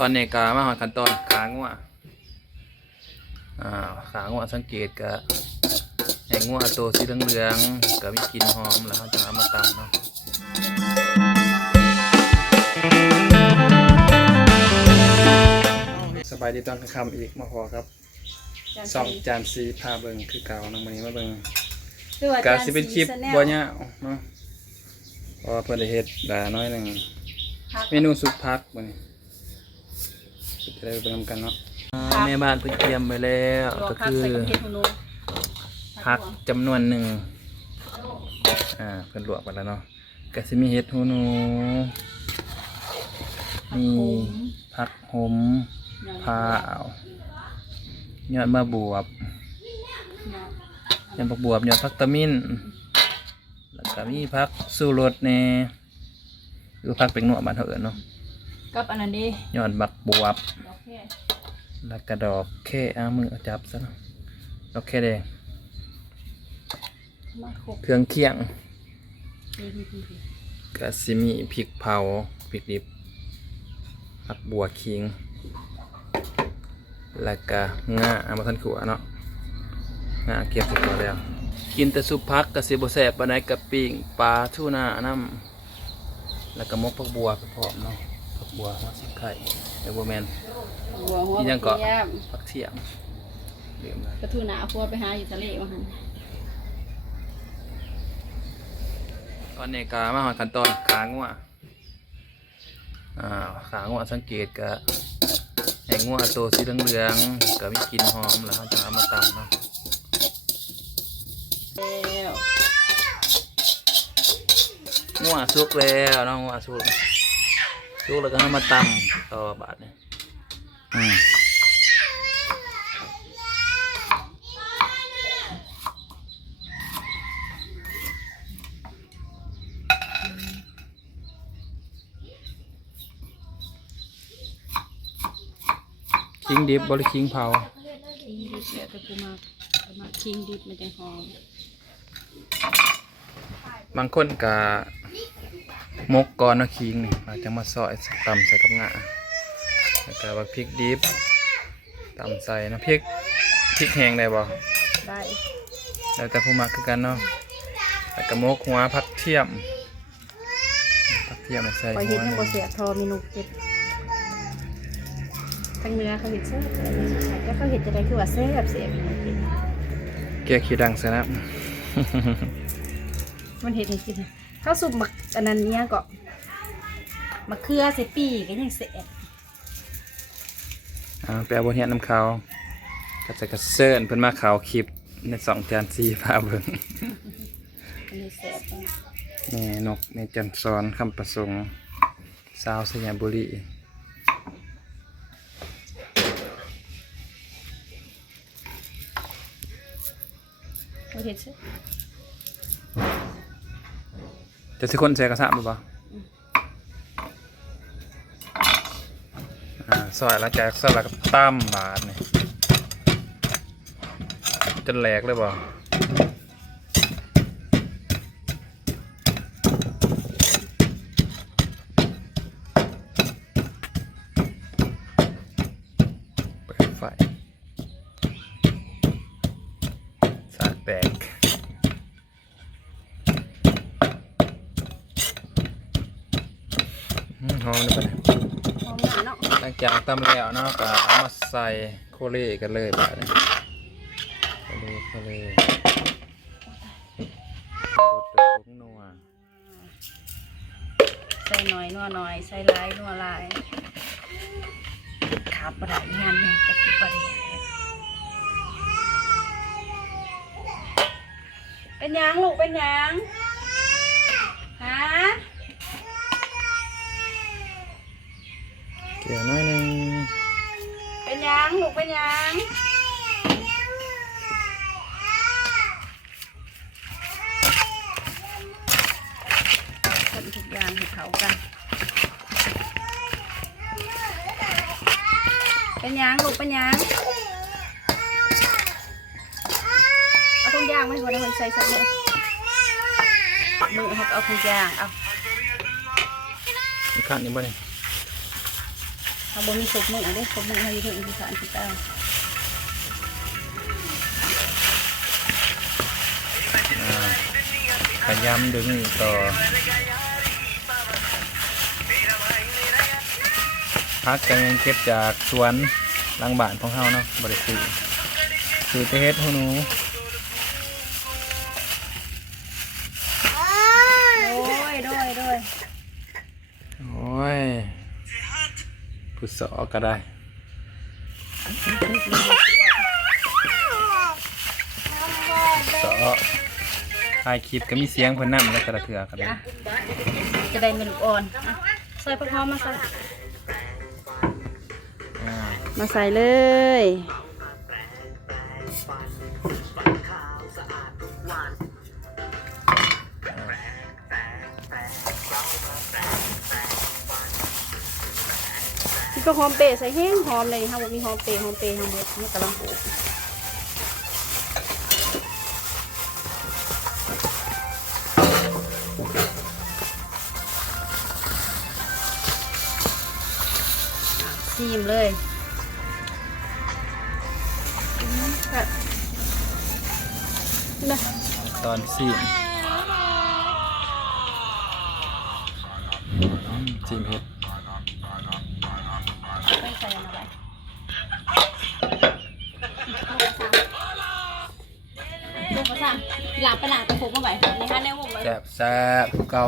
ตอนนี้ก็มาหอดขั้นตอนขางัวขางัวสังเกตก็ให้งัวตัวสีเหลืองๆก็มีกลิ่นหอมแล้วเขาจะเอามาตำเนาะสบายดีตอนค่ำอีกมาพอครับ2 จานสีพาเบิงคือเก่าน้องมันนี้มาเบิงกาสิเป็นคลิปบ่ยาวเนาะเพราะเพิ่นได้เฮ็ดหลายน้อยหนึ่งเมนูซุปพักมื้อนี้จะได้ไปนำกันเนาะแม่บ้านเพิ่นเตรียมไว้แล้วก็คือพักจำนวนหนึ่งเพิ่นลวกไปแล้วเนาะก็สิมีเห็ดหูหนูมีผักหมพาวยอดมะบวบยอดผักบวบยอดผักตะมิ้นแล้วก็มีผักสูรสแน่คือผักเป็นหนวดบ้านเฮาเอิ้นเนาะกับอันนั้นดิยอดบักบวบแล้วก็ดอกแค่มือจับซะเนาะดอกแค่แดงเครื่องเคียงก็สิมีพริกเผาพริกดิบผักบัวขิงแล้วก็งามาทันขัวเนาะงาเก็บใส่ตัวแล้วกินแต่ซุปผักก็สิบ่แซ่บปานใดกับปิ้งปลาทูน่าน้ำแล้วก็มกผักบัวไปพร้อมเนาะผักบัวหัวสิไข่เดี๋ยวบ่แม่นนี่ยังก็ผักเทียมกระทูน่าพัวไปหาอยู่ทะเลมาหั่นตอนนี้ก็มาหอดขั้นตอนขางัวขางัวสังเกตก็ให้งัวตัวสีเหลืองๆก็มีกลิ่นหอมแล้วเขาจะเอามาตำเนาะงัวสุกแล้วเนาะงัวสุกแล้วก็เอามาตำต่อบาดเนี่ยคิงดิบบริคิงเผาคิงดิบเนี่ยแต่กูมาคิงดิบมันจะหอมบางคนก็มกก่อนนะคิงนี่อาจจะมาซอยตำใส่กับงาแล้วก็พริกดิบตำใส่นะพริกแห้งได้บ่ได้แล้วแต่ผู้มักคือกันเนาะแล้วก็มกหัวผักเทียมใส่หัวนี่ก็เสียทอเมนูเผ็ดทั้งเนื้อเขาเห็ดแซ่บแล้วเขาเห็ดจะได้คือว่าแซ่บเสียแกขี้ดังซะนะมันเห็ดให้กินข้าวสุกหมักอันนั้นเนี้ยก็มะเขือใส่ปีก็ยังแซ่บไปเอาบนเฮียน้ำเขาก็จะกระเซิร์นเพิ่นมาข่าวคลิปใน2 จานสีพาเบิ่งแม่นกแม่จันทร์คำประสงค์สาวสยามบุรีเห็ดใช่จะสิคนใส่กระสะบ่บ่ซอยแล้วแจกซอยแล้วก็ตั้มบาทนี่จนแหลกเลยบ่เปิดไฟสากแตกหอมเลยหลังจากตำแล้วเนาะก็เอามาใส่โคเล่กันเลยแบบนี้โคเล่ดูดผงนัวใส่หน่อยนัวหน่อยใส่ลายนัวลายขาประดับงานเนี่ยจะคิดประเดี๋ยวเป็นยังลูกเป็นยังฮะเกี่ยวน้อยนึงเป็นยังลูกเป็นยังคนทุกอย่างให้เขากันเป็นยังลูกเป็นยังเอาทุกอย่างไม่ควรเอาใส่สักเนี่ยมือเขาเอาทุกอย่างเอาข้างนี้บ่เนี่ยท เขาบ่มีศพมือเด้ศพมือเขาอยู่ที่อีสานที่เก้า ขยำดึงต่อพักกันยังเก็บจากสวนหลังบ้านของเฮาเนาะบ่ได้ซื้อแต่เฮ็ดหูหนู โดย โอ้ยผู้สอก็ได้สอถ่ายคลิปก็มีเสียงเพิ่นนำแล้วกระเถือกันเลย จะได้เมลูกอ่อนใส่ผักหอมมาใส่มาใส่เลยที่ก็หอมเปะใส่แห้งหอมเลยค่ะว่ามีหอมเปะหอมเบิดนี่กำลังปลูกซีมเลยนะ ตอนซีมซีมเฮ็ด ไม่ใส่อะไรลูกภาษาหลับไปหลังตะโขกมาไหวในห้าแนววงไว้ แซ่บเก่า